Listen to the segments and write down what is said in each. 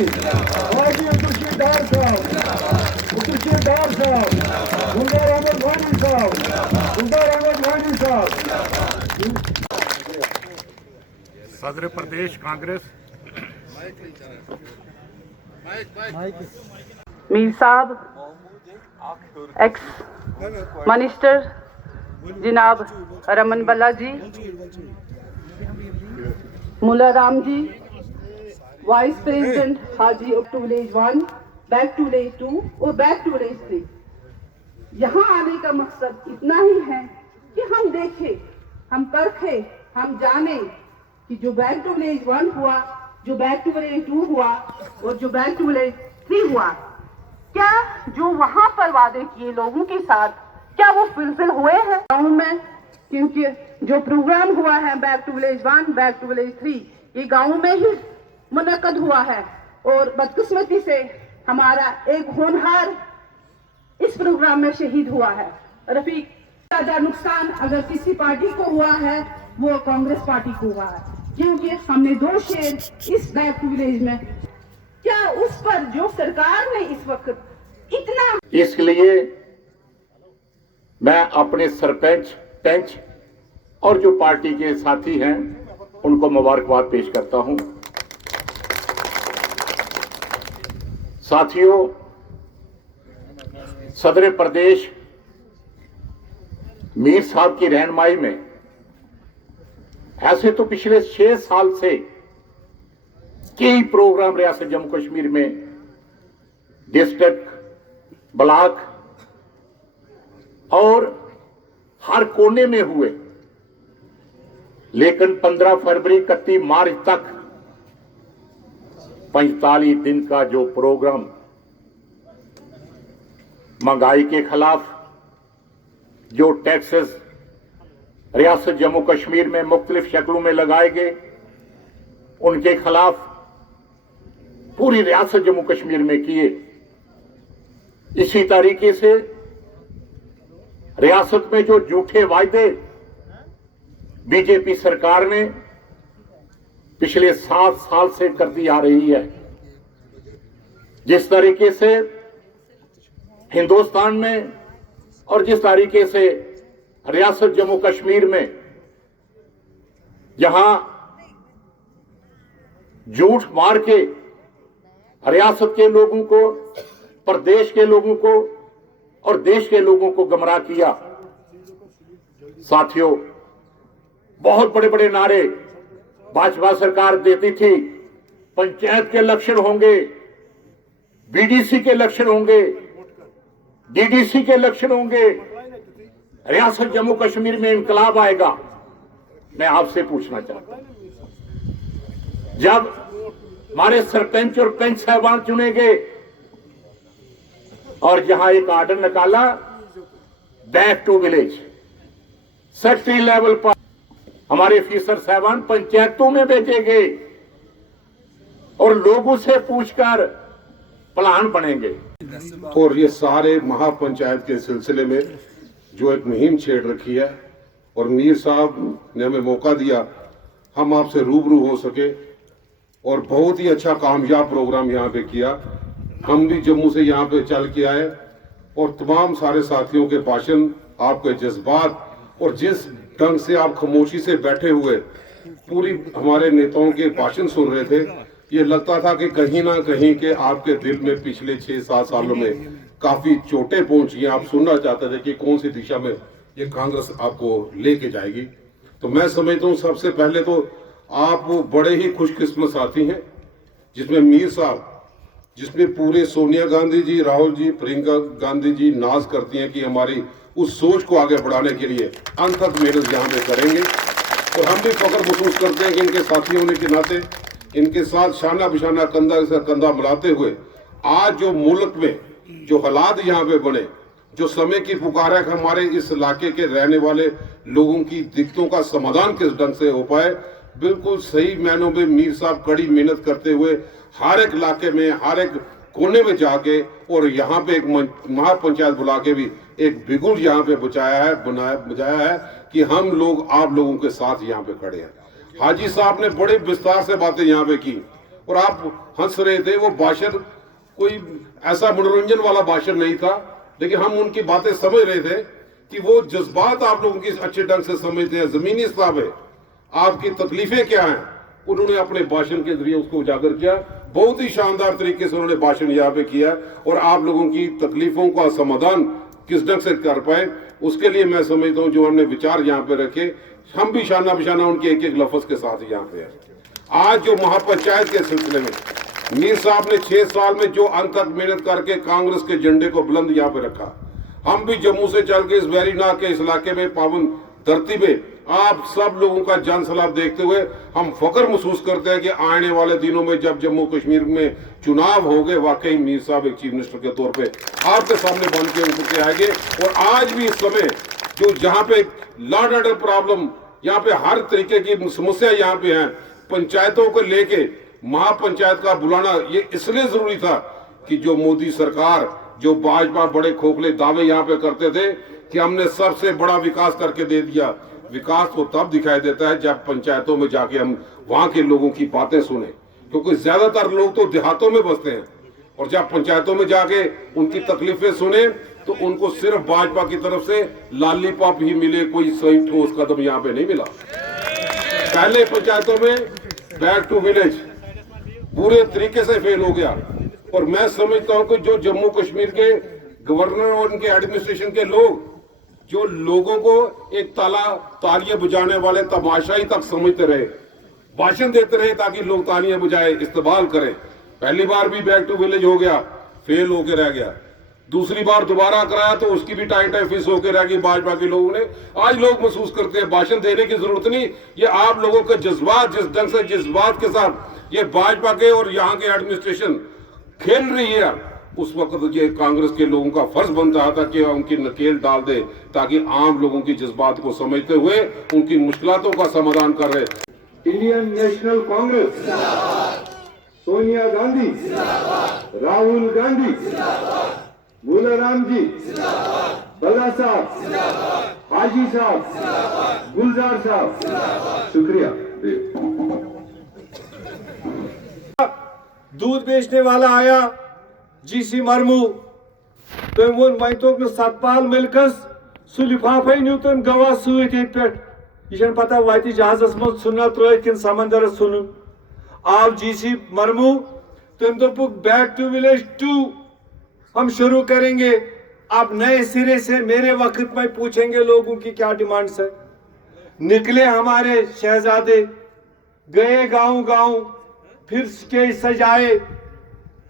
हाजी अब्दुल डार साहब, अब्दुल डार साहब, गुलजार अहमद वानी साहब, गुलजार अहमद वानी साहब। सदर प्रदेश कांग्रेस मीर साहब, एक्स मिनिस्टर जनाब Raman Balla ji, Mulla Ram ji, vice president Haji up to village 1, back to village 2 और बैक टू विलेज 3। यहाँ आने का मकसद इतना ही है कि हम देखें, हम परखें, हम जाने कि जो बैक टू विलेज 1 हुआ, जो बैक टू विलेज 2 हुआ और जो बैक टू विलेज 3 हुआ, क्या जो वहां पर वादे किए लोगों के साथ क्या वो फुलफिल हुए हैं गाँव में? क्योंकि जो प्रोग्राम हुआ है back to village 1, back to village 3, ये गाँव में ही मुनक्कद हुआ है और बदकिस्मती से हमारा एक होनहार इस प्रोग्राम में शहीद हुआ है। रफीक, ज्यादा नुकसान अगर किसी पार्टी को हुआ है वो कांग्रेस पार्टी को हुआ है, क्योंकि हमने 2 शेर इस बैक टू विलेज में, क्या उस पर जो सरकार ने इस वक्त इतना, इसलिए मैं अपने सरपंच, पंच और जो पार्टी के साथी हैं उनको मुबारकबाद पेश करता हूं। साथियों, सदर प्रदेश मीर साहब की रहनुमाई में ऐसे तो पिछले 6 साल से कई प्रोग्राम रियासत जम्मू कश्मीर में डिस्ट्रिक्ट, ब्लॉक और हर कोने में हुए, लेकिन 15 फरवरी 31 मार्च तक 45 दिन का जो प्रोग्राम महंगाई के खिलाफ, जो टैक्सेस रियासत जम्मू कश्मीर में मुख्तलिफ शक्लों में लगाए गए, उनके खिलाफ पूरी रियासत जम्मू कश्मीर में किए। इसी तरीके से रियासत में जो झूठे वायदे बीजेपी सरकार ने पिछले 7 साल से करती आ रही है, जिस तरीके से हिंदुस्तान में और जिस तरीके से रियासत जम्मू कश्मीर में जहां झूठ मार के रियासत के लोगों को, प्रदेश के लोगों को और देश के लोगों को गुमराह किया। साथियों, बहुत बड़े बड़े नारे भाजपा सरकार देती थी, पंचायत के इलेक्शन होंगे, बीडीसी के इलेक्शन होंगे, डीडीसी के इलेक्शन होंगे, रियासत जम्मू कश्मीर में इंकलाब आएगा। मैं आपसे पूछना चाहता हूं, जब हमारे सरपंच और पंच साहबान चुने गए और जहां एक आर्डर निकाला back to village, secretary level पर हमारे ऑफिसर साहबान पंचायतों में भेजे गए और लोगों से पूछकर प्लान बनेंगे। और ये सारे महापंचायत के सिलसिले में जो एक मुहिम छेड़ रखी है और मीर साहब ने हमें मौका दिया हम आपसे रूबरू हो सके और बहुत ही अच्छा कामयाब प्रोग्राम यहाँ पे किया। हम भी जम्मू से यहाँ पे चल के आए और तमाम सारे साथियों के भाषण, आपके जज्बात और जिस ढंग से आप खामोशी से बैठे हुए पूरी हमारे नेताओं के भाषण सुन रहे थे, ये लगता था कि कहीं ना कहीं के आपके दिल में पिछले 6-7 सालों में काफी चोटें पहुंची हैं। आप सुनना चाहते थे कि कौन सी दिशा में ये कांग्रेस आपको लेके जाएगी। तो मैं समझता हूँ सबसे पहले तो आप बड़े ही खुशकिस्मत साथी हैं, जिसमें मीर साहब, जिसमें पूरे सोनिया गांधी जी, राहुल जी, प्रियंका गांधी जी नाज करती हैं कि हमारी उस सोच को आगे बढ़ाने के लिए अनथक मेहनत यहाँ पे करेंगे। और हम भी फख्र महसूस करते हैं कि इनके साथी होने के नाते इनके साथ शाना बिशाना, कंधा से कंधा मिलाते हुए आज जो मुल्क में जो हालात यहाँ पे बने, जो समय की पुकार है कि हमारे इस इलाके के रहने वाले लोगों की दिक्कतों का समाधान किस ढंग से हो पाए, बिल्कुल सही मायनों में मीर साहब कड़ी मेहनत करते हुए हर एक इलाके में, हर एक कोने में जाके और यहाँ पे एक महापंचायत बुला के भी एक बिगुल यहाँ पे बजाया है कि हम लोग आप लोगों के साथ यहाँ पे खड़े हैं। हाजी साहब ने बड़े विस्तार से बातें यहाँ पे की और आप हंस रहे थे। वो भाषण कोई ऐसा मनोरंजन वाला भाषण नहीं था, लेकिन हम उनकी बातें समझ रहे थे कि वो जज्बात आप लोगों की अच्छे ढंग से समझते हैं, जमीनी हिसाब है, आपकी तकलीफें क्या हैं, उन्होंने अपने भाषण के जरिए उसको उजागर किया। बहुत ही शानदार तरीके से उन्होंने भाषण यहाँ पे किया और आप लोगों की तकलीफों का समाधान किस ढंग से कर पाए, उसके लिए मैं समझता हूँ जो हमने विचार यहाँ पे रखे, हम भी शाना बिशाना उनके एक एक लफ्ज के साथ यहाँ पे है। आज जो महापंचायत के सिलसिले में मीर साहब ने 6 साल में जो अंत तक मेहनत करके कांग्रेस के झंडे को बुलंद यहाँ पे रखा, हम भी जम्मू से चल के इस वेरीनाग के इस इलाके में पावन धरती पे आप सब लोगों का जन सलाब देखते हुए हम फख्र महसूस करते हैं कि आने वाले दिनों में जब जम्मू कश्मीर में चुनाव हो गए, वाकई मीर साहब एक चीफ मिनिस्टर के तौर पे आपके सामने बन के उभर के आएंगे। और आज भी इस समय जो जहाँ पे लॉ एंड ऑर्डर प्रॉब्लम, यहाँ पे हर तरीके की समस्या यहाँ पे है, पंचायतों को लेके महापंचायत का बुलाना ये इसलिए जरूरी था कि जो मोदी सरकार, जो भाजपा बड़े खोखले दावे यहाँ पे करते थे कि हमने सबसे बड़ा विकास करके दे दिया, विकास तो तब दिखाई देता है जब पंचायतों में जाके हम वहां के लोगों की बातें सुने, क्योंकि ज्यादातर लोग तो देहातों में बसते हैं और जब पंचायतों में जाके उनकी तकलीफें सुने तो उनको सिर्फ भाजपा की तरफ से लॉलीपॉप ही मिले, कोई सही ठोस कदम यहाँ पे नहीं मिला। पहले पंचायतों में बैक टू विलेज पूरे तरीके से फेल हो गया और मैं समझता हूं कि जो जम्मू कश्मीर के गवर्नर और उनके एडमिनिस्ट्रेशन के लोग जो लोगों को एक तालियां बजाने वाले तमाशाई तक समझते रहे, भाषण देते रहे ताकि लोग तालियां बजाए, इस्तेमाल करें। पहली बार भी बैक टू विलेज हो गया, फेल होकर रह गया, दूसरी बार दोबारा कराया तो उसकी भी टाइट फिस होकर रह गई भाजपा के लोगों ने। आज लोग महसूस करते हैं भाषण देने की जरूरत नहीं, ये आप लोगों के जज्बात, जिस ढंग से जज्बात के साथ ये भाजपा के और यहाँ के एडमिनिस्ट्रेशन खेल रही है, उस वक्त ये कांग्रेस के लोगों का फर्ज बनता था कि उनकी नकेल डाल दे ताकि आम लोगों की जज्बात को समझते हुए उनकी मुश्किलों का समाधान कर रहे। इंडियन नेशनल कांग्रेस, सोनिया गांधी, राहुल गांधी, गुलाराम जी, बल्ला साहब, हाजी साहब, गुलजार साहब, शुक्रिया। दूध बेचने वाला आया जीसी मरमू तम वो वह तो सतपाल मिलकस सह लिफाफे न्यू तम गवा सत पे पता वत जहाजस मज सुना त्रित कि समंदर सुन आव जीसी मरमू तम दोपुक बैक टू विलेज 2 हम शुरू करेंगे। अब नए सिरे से मेरे वक्त में पूछेंगे लोगों की क्या डिमांड्स है। निकले हमारे शहजादे, गए गांव गांव, फिर स्टेज सजाए,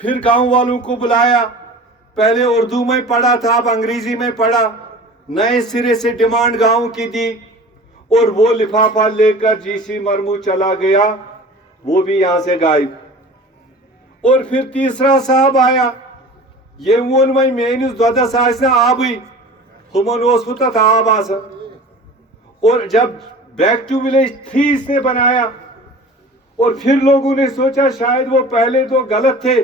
फिर गांव वालों को बुलाया, पहले उर्दू में पढ़ा था अब अंग्रेजी में पढ़ा, नए सिरे से डिमांड गांव की दी और वो लिफाफा लेकर जीसी मरमू चला गया, वो भी यहां से गायब। और फिर तीसरा साहब आया, ये वोन वही मेनिस दोदस आबी हुमन तथ आब आसा। और जब बैक टू विलेज 3 इसने बनाया और फिर लोगों ने सोचा शायद वो पहले तो गलत थे,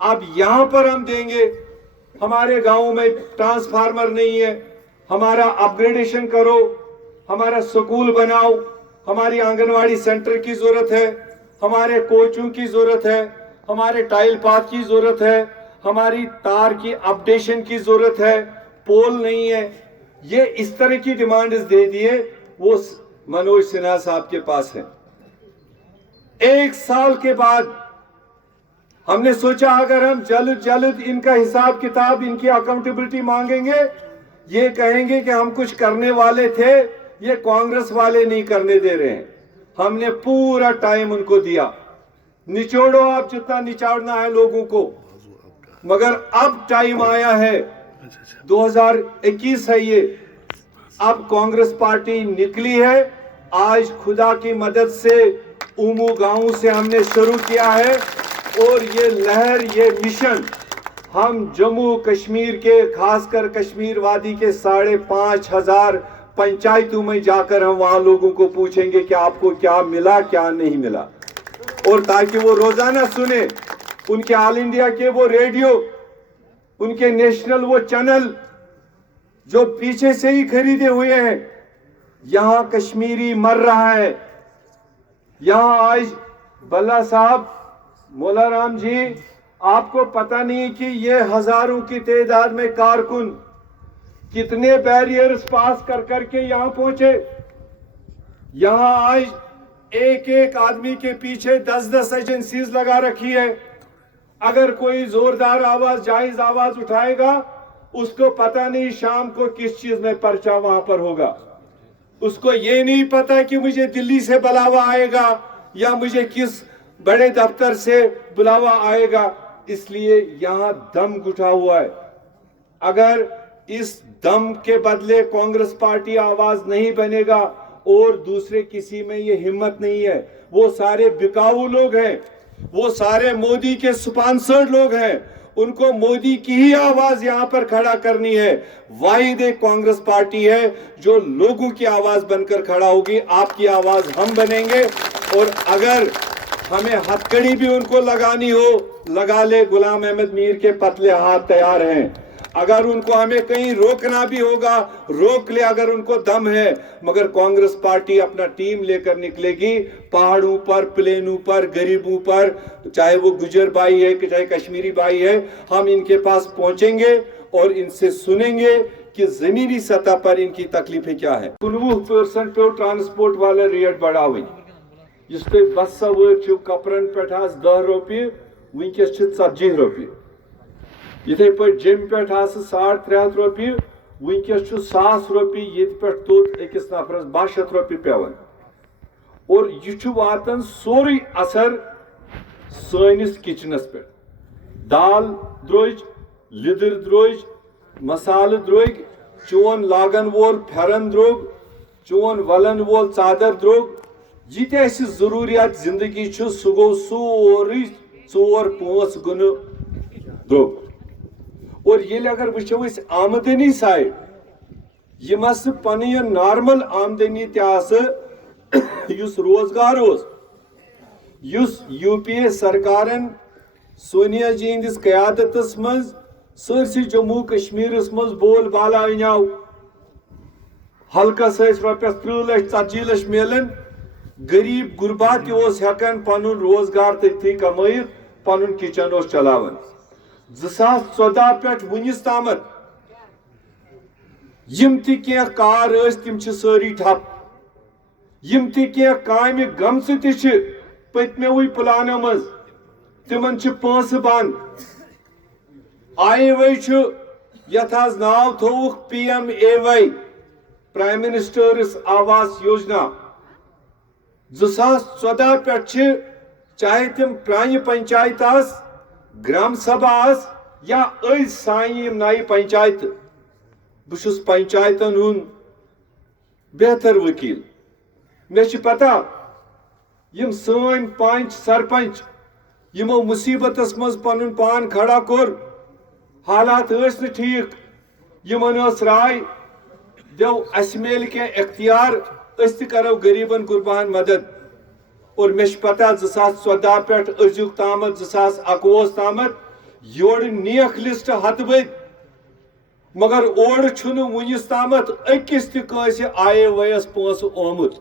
अब यहां पर हम देंगे, हमारे गांव में ट्रांसफार्मर नहीं है, हमारा अपग्रेडेशन करो, हमारा स्कूल बनाओ, हमारी आंगनवाड़ी सेंटर की जरूरत है, हमारे कोचों की जरूरत है, हमारे टाइल पाथ की जरूरत है, हमारी तार की अपडेशन की जरूरत है, पोल नहीं है। ये इस तरह की डिमांड्स दे दिए, वो मनोज सिन्हा साहब के पास है। 1 साल के बाद हमने सोचा अगर हम जल्द जल्द इनका हिसाब किताब, इनकी अकाउंटेबिलिटी मांगेंगे, ये कहेंगे कि हम कुछ करने वाले थे, ये कांग्रेस वाले नहीं करने दे रहे हैं। हमने पूरा टाइम उनको दिया, निचोड़ो आप जितना निचोड़ना है लोगों को, मगर अब टाइम आया है, 2021 है ये, अब कांग्रेस पार्टी निकली है। आज खुदा की मदद से उमू गांव से हमने शुरू किया है और ये लहर, ये मिशन हम जम्मू कश्मीर के, खासकर कश्मीर वादी के 5,500 पंचायतों में जाकर हम वहां लोगों को पूछेंगे कि आपको क्या मिला क्या नहीं मिला, और ताकि वो रोजाना सुने, उनके ऑल इंडिया के वो रेडियो, उनके नेशनल वो चैनल जो पीछे से ही खरीदे हुए हैं, यहां कश्मीरी मर रहा है। यहां आज बल्ला साहब मौला राम जी, आपको पता नहीं कि ये हजारों की तादाद में कारकुन कितने बैरियर्स पास कर करके यहाँ पहुंचे। यहाँ आज एक एक आदमी के पीछे 10-10 एजेंसीज लगा रखी है। अगर कोई जोरदार आवाज, जायज आवाज उठाएगा, उसको पता नहीं शाम को किस चीज में पर्चा वहां पर होगा। उसको ये नहीं पता कि मुझे दिल्ली से बुलावा आएगा या मुझे किस बड़े दफ्तर से बुलावा आएगा। इसलिए यहां दम घुटा हुआ है। अगर इस दम के बदले कांग्रेस पार्टी आवाज नहीं बनेगा और दूसरे किसी में ये हिम्मत नहीं है, वो सारे बिकाऊ लोग हैं, वो सारे मोदी के स्पॉन्सर्ड लोग हैं, उनको मोदी की ही आवाज यहां पर खड़ा करनी है। वाहिद एक कांग्रेस पार्टी है जो लोगों की आवाज बनकर खड़ा होगी। आपकी आवाज हम बनेंगे और अगर हमें हथकड़ी भी उनको लगानी हो, लगा ले। गुलाम अहमद मीर के पतले हाथ तैयार हैं। अगर उनको हमें कहीं रोकना भी होगा, रोक ले अगर उनको दम है। मगर कांग्रेस पार्टी अपना टीम लेकर निकलेगी, पहाड़ों पर, प्लेनों पर, गरीबों पर, चाहे वो गुजर भाई है चाहे कश्मीरी भाई है, हम इनके पास पहुंचेंगे और इनसे सुनेंगे कि जमीनी सतह पर इनकी तकलीफें क्या है। 19% पे ट्रांसपोर्ट वाले रेट बढ़ावी, जिस पे बस सवार कपरन पे 10 रुपये, वनकस 40 रुपये। इथे पे जिम पे 350 रुपये, वनकस 100 रुपये। ये पे तोत अकिस नफरस 200 रुपये पेवन। और यह वातन सोरी असर सनिस किचनस पे। दाल द्रोज, लिदर द्रोज, मसाल द्रोग, चोन लागन वोल फेरन द्रोग, चोन वलन वोल चादर द्रोग। यह जरूरियात जिंदगी सह गो सोरी 4-5 गुन द्रोग। और ये अगर वो आमदनी साइड यमस पन नॉर्मल आमदनी तुस रोजगार उस यूपीए सरकारन सोनिया जी हंदिस कयादतस मज सरसी जम्मू कश्मीर मज बोल बाला अनाव। हल्कस रपस 30 लक्ष 40 लक्ष मिलन। गरीब गुरबा तहन पन रोजगार तथी कमायित पन किचन चलावन। 2014 पे वनिस तामत यम तह कार तम सारी ठप, यम तह काम गम पत्मो प्लान मज तिमन पांस बंद। IAY यथ नाव थोक PMAY prime ministers Awas Yojana. 2014 पे चाहे तम प्रान पंचायत ग्राम सभा या साइन नई पंचायत, बहुत पंचायतन हूं बेहतर वकील। मे पता यम सन पंच सरपंच यमो मुसीबतस मज पन पान खड़ा कोर, हालात न ठीक, यमन राय दो अस मेल के इख्तियार, अस करो गरीबन गुरबान मदद। और मे पता 2014 पे अजुक तामत 2021 तामत योड़ नेक लिस्ट हत बद, मगर ओड़ वनिस तामत अकिस तस IAY पोस ओमुत।